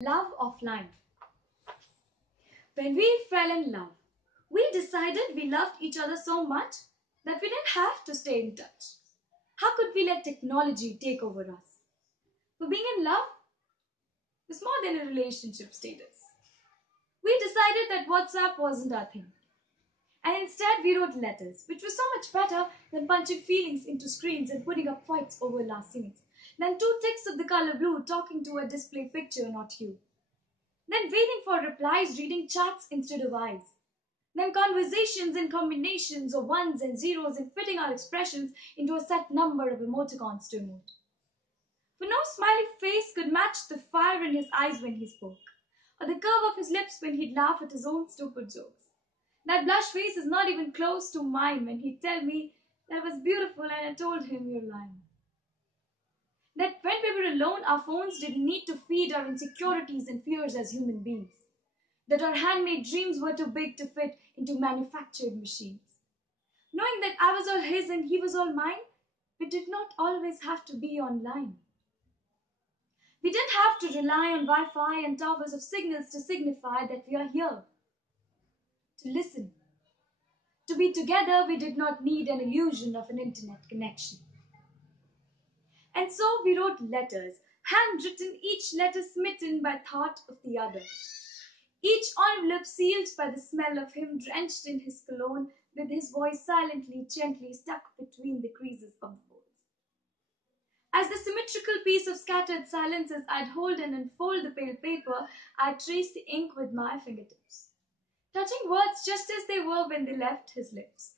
Love offline. When we fell in love, we decided we loved each other so much that we didn't have to stay in touch. How could we let technology take over us? For being in love is more than a relationship status. We decided that WhatsApp wasn't our thing. And instead we wrote letters, which was so much better than punching feelings into screens and putting up fights over last scenes. Than two ticks of the color blue talking to a display picture, not you. Then waiting for replies, reading chats instead of eyes. Then conversations and combinations of ones and zeros and fitting our expressions into a set number of emoticons to emote. For no smiley face could match the fire in his eyes when he spoke, or the curve of his lips when he'd laugh at his own stupid jokes. That blush face is not even close to mine when he'd tell me that I was beautiful and I told him you're lying. That when we were alone, our phones didn't need to feed our insecurities and fears as human beings. That our handmade dreams were too big to fit into manufactured machines. Knowing that I was all his and he was all mine, we did not always have to be online. We didn't have to rely on Wi-Fi and towers of signals to signify that we are here. To listen. To be together, we did not need an illusion of an internet connection. And so we wrote letters, handwritten, each letter smitten by thought of the other. Each envelope sealed by the smell of him drenched in his cologne, with his voice silently, gently stuck between the creases of the folds. As the symmetrical piece of scattered silences, I'd hold and unfold the pale paper, I'd trace the ink with my fingertips, touching words just as they were when they left his lips.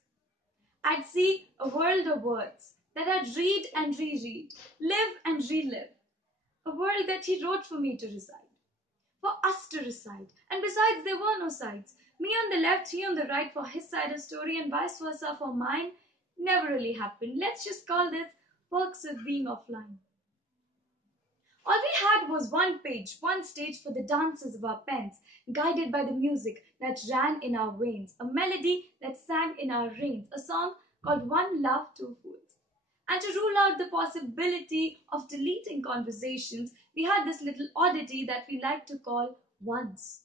I'd see a world of words that I'd read and reread, live and relive, a world that he wrote for me to reside, for us to reside. And besides, there were no sides. Me on the left, he on the right for his side of story, and vice versa for mine. Never really happened. Let's just call this perks of being offline. All we had was one page, one stage for the dances of our pens, guided by the music that ran in our veins, a melody that sang in our reins, a song called One Love, Two Fools. And to rule out the possibility of deleting conversations, we had this little oddity that we liked to call ones.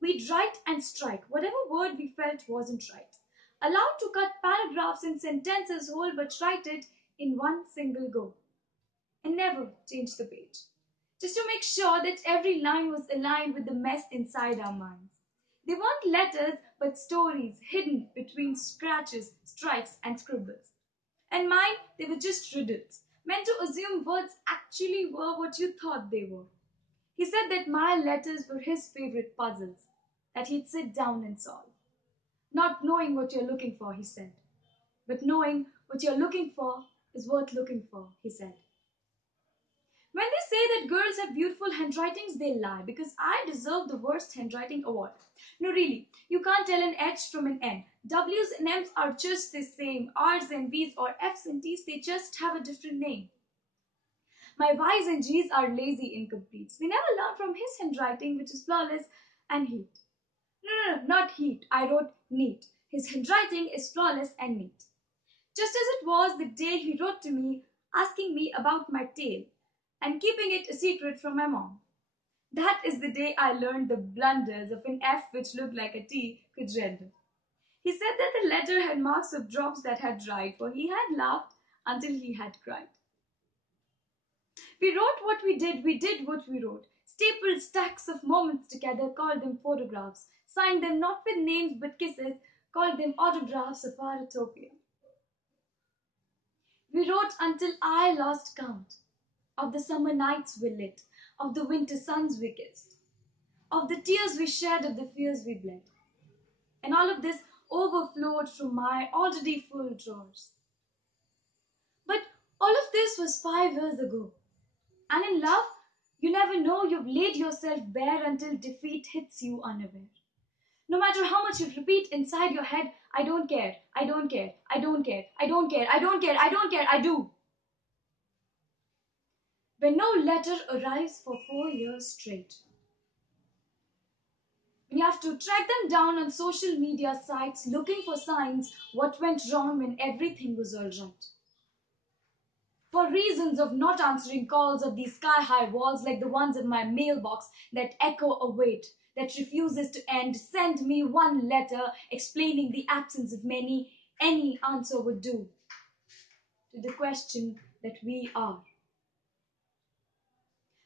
We'd write and strike whatever word we felt wasn't right, allowed to cut paragraphs and sentences whole but write it in one single go, and never change the page, just to make sure that every line was aligned with the mess inside our minds. They weren't letters, but stories hidden between scratches, strikes, and scribbles. And mine, they were just riddles, meant to assume words actually were what you thought they were. He said that my letters were his favorite puzzles, that he'd sit down and solve. Not knowing what you're looking for, he said. But knowing what you're looking for is worth looking for, he said. When they say that girls have beautiful handwritings, they lie, because I deserve the worst handwriting award. No, really, you can't tell an H from an N. W's and M's are just the same. R's and V's or F's and T's, they just have a different name. My Y's and G's are lazy incompletes. We never learn from his handwriting, which is flawless and heat. No, not heat. I wrote neat. His handwriting is flawless and neat. Just as it was the day he wrote to me, asking me about my tail and keeping it a secret from my mom. That is the day I learned the blunders of an F which looked like a T could render. He said that the letter had marks of drops that had dried, for he had laughed until he had cried. We wrote what we did what we wrote. Stapled stacks of moments together, called them photographs. Signed them not with names but kisses, called them autographs of our utopia. We wrote until I lost count of the summer nights we lit, of the winter suns we kissed, of the tears we shed, of the fears we bled. And all of this overflowed from my already full drawers. But all of this was 5 years ago. And in love, you never know you've laid yourself bare until defeat hits you unaware. No matter how much you repeat inside your head, I don't care, I don't care, I don't care, I don't care, I don't care, I don't care, I do. When no letter arrives for 4 years straight. When you have to track them down on social media sites looking for signs what went wrong when everything was all right. For reasons of not answering calls of these sky-high walls like the ones in my mailbox that echo a wait, that refuses to end, send me one letter explaining the absence of many, any answer would do to the question that we are.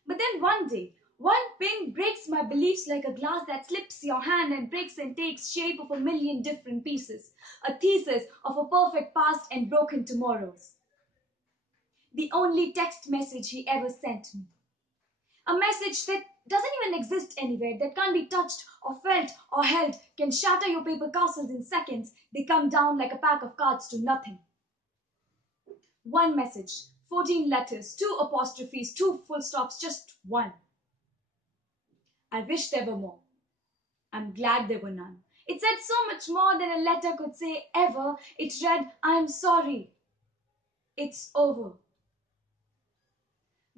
But then one day, one ping breaks my beliefs like a glass that slips your hand and breaks and takes shape of a million different pieces, a thesis of a perfect past and broken tomorrows. The only text message he ever sent me. A message that doesn't even exist anywhere, that can't be touched or felt or held, can shatter your paper castles in seconds. They come down like a pack of cards to nothing. One message, 14 letters, 2 apostrophes, 2 full stops, just one. I wish there were more. I'm glad there were none. It said so much more than a letter could say ever. It read, I'm sorry. It's over.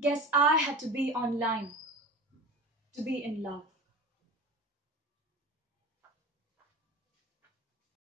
Guess I had to be online to be in love.